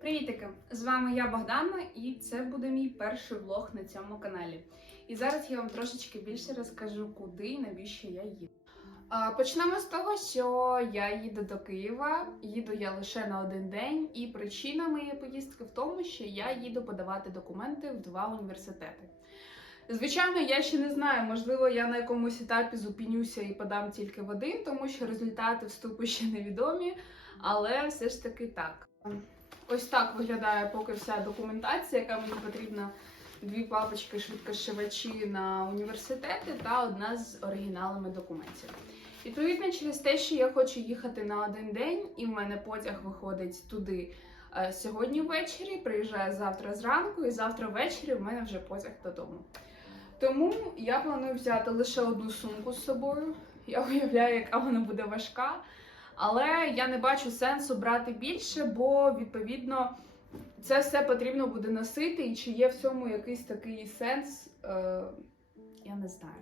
Привітики! З вами я Богдана, і це буде мій перший влог на цьому каналі. І зараз я вам трошечки більше розкажу, куди і навіщо я їду. Почнемо з того, що я їду до Києва, їду я лише на один день, і причина моєї поїздки в тому, що я їду подавати документи в два університети. Звичайно, я ще не знаю, можливо, я на якомусь етапі зупинюся і подам тільки в один, тому що результати вступу ще невідомі, але все ж таки так. Ось так виглядає поки вся документація, яка мені потрібна. Дві папочки швидкошивачі на університети та одна з оригіналами документів. Відповідно, через те, що я хочу їхати на один день, і в мене потяг виходить туди е, сьогодні ввечері, приїжджає завтра зранку, і завтра ввечері в мене вже потяг додому. Тому я планую взяти лише одну сумку з собою. Я уявляю, яка вона буде важка. Але я не бачу сенсу брати більше, бо відповідно це все потрібно буде носити, і чи є в цьому якийсь такий сенс, е, я не знаю.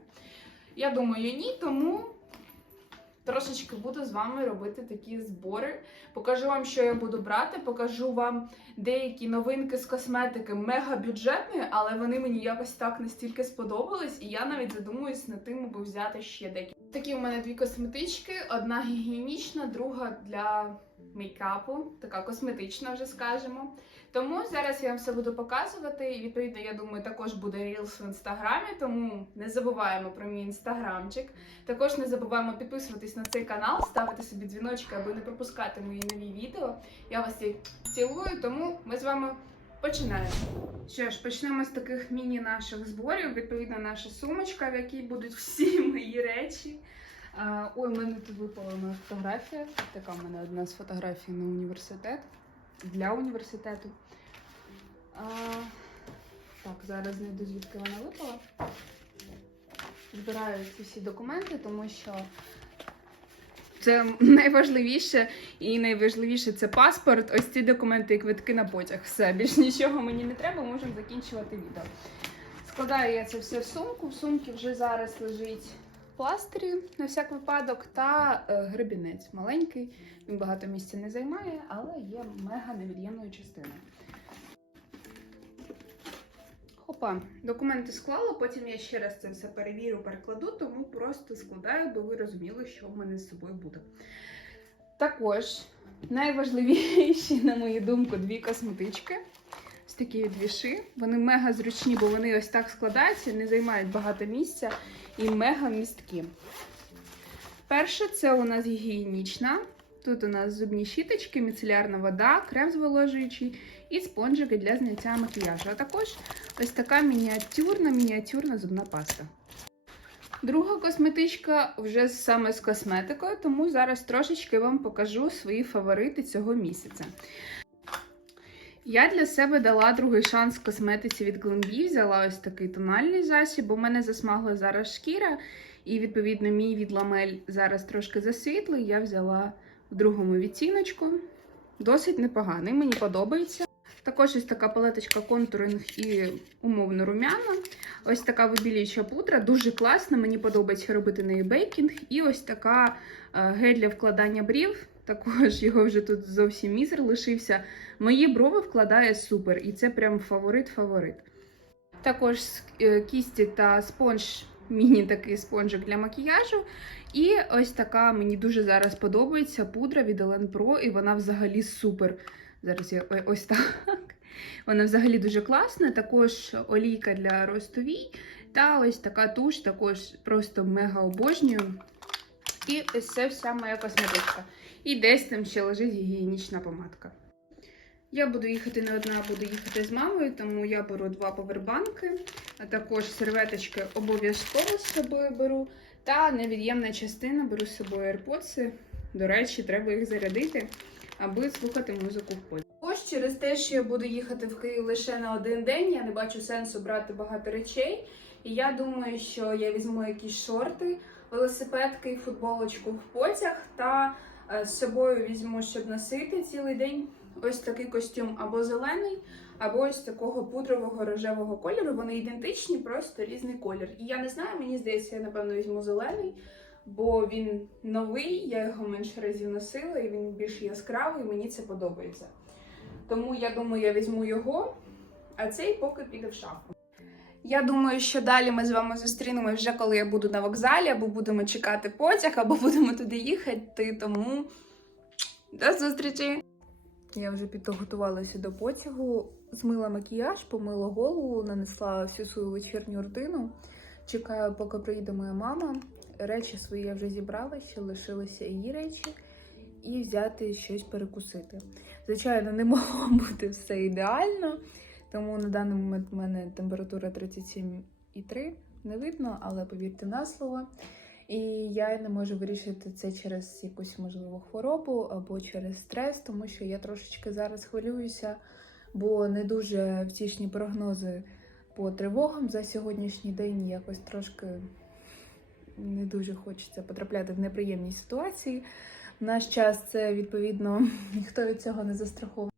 Я думаю, ні, тому трошечки буду з вами робити такі збори. Покажу вам, що я буду брати, покажу вам деякі новинки з косметики мега бюджетної, але вони мені якось так настільки сподобались, і я навіть задумуюсь над тим, аби взяти ще деякі. Такі у мене дві косметички: одна гігієнічна, друга для мейкапу, така косметична, вже скажемо. Тому зараз я вам все буду показувати. І відповідно, я думаю, також буде рілс в інстаграмі. Тому не забуваємо про мій інстаграмчик. Також не забуваємо підписуватись на цей канал, ставити собі дзвіночки, аби не пропускати мої нові відео. Я вас цілую, тому ми з вами починаємо. Що ж, почнемо з таких міні наших зборів. Відповідно, наша сумочка, в якій будуть всі мої речі. А, Ой, у мене тут випала моя фотографія. Така в мене одна з фотографій на університет для університету. А, так, зараз знайду звідки вона випала. Збираю ці всі документи, тому що це найважливіше і найважливіше це паспорт. Ось ці документи і квитки на потяг. Все, більш нічого мені не треба, можемо закінчувати відео. Складаю я це все в сумку. В сумці вже зараз лежить пластирі на всяк випадок та е, гребінець маленький. Він багато місця не займає, але є мега невід'ємною частиною. Хопа, документи склала, потім я ще раз це все перевірю, перекладу, тому просто складаю, бо ви розуміли, що в мене з собою буде. Також найважливіші, на мою думку, дві косметички. Такі дві ши. Вони мега зручні, бо вони ось так складаються, не займають багато місця і мега місткі. Перше, це у нас гігієнічна. Тут у нас зубні щіточки, міцелярна вода, крем зволожуючий і спонжики для зняття макіяжу. А також ось така мініатюрна мініатюрна зубна паста. Друга косметичка вже саме з косметикою, тому зараз трошечки вам покажу свої фаворити цього місяця. Я для себе дала другий шанс косметиці від Glambi, взяла ось такий тональний засіб, бо в мене засмагла зараз шкіра, і, відповідно, мій від ламель зараз трошки засвітлий. Я взяла в другому відтіночку. Досить непоганий, мені подобається. Також ось така палеточка контуринг і умовно румяна. Ось така вибілююча пудра, дуже класна, мені подобається робити неї бейкінг. І ось така е, гель для вкладання брів. Також його вже тут зовсім мізер лишився. Мої брови вкладає супер, і це прям фаворит-фаворит. Також е, кісті та спонж, міні такий спонжик для макіяжу. І ось така мені дуже зараз подобається пудра від Elen Pro, і вона взагалі супер. Зараз я ось так. Вона взагалі дуже класна. Також олійка для ростовій. Та ось така туш, також просто мега обожнюю. І це вся моя косметичка. І десь там ще лежить гігієнічна помадка. Я буду їхати не одна, буду їхати з мамою, тому я беру два повербанки, а також серветочки обов'язково з собою беру. Та невід'ємна частина беру з собою AirPods. До речі, треба їх зарядити, аби слухати музику в поті. Ось через те, що я буду їхати в Київ лише на один день, я не бачу сенсу брати багато речей. І я думаю, що я візьму якісь шорти, велосипедки і футболочку в потяг та е, з собою візьму, щоб носити цілий день. ось такий костюм або зелений, або ось такого пудрового рожевого кольору. Вони ідентичні, просто різний колір. І я не знаю, мені здається, я напевно візьму зелений, бо він новий, я його менше разів носила, і він більш яскравий, мені це подобається. Тому я думаю, я візьму його, а цей поки піде в шафу. Я думаю, що далі ми з вами зустрінемось вже коли я буду на вокзалі, або будемо чекати потяг, або будемо туди їхати. Тому до зустрічі! Я вже підготувалася до потягу, змила макіяж, помила голову, нанесла всю свою вечірню рутину. Чекаю, поки приїде моя мама. Речі свої я вже зібрала, ще лишилися її речі, і взяти щось перекусити. Звичайно, не могло бути все ідеально, тому на даний момент у мене температура 37,3, не видно, але повірте на слово. І я не можу вирішити це через якусь можливу хворобу або через стрес, тому що я трошечки зараз хвилююся, бо не дуже втішні прогнози по тривогам за сьогоднішній день. Якось трошки не дуже хочеться потрапляти в неприємні ситуації. В наш час це відповідно ніхто від цього не застрахований.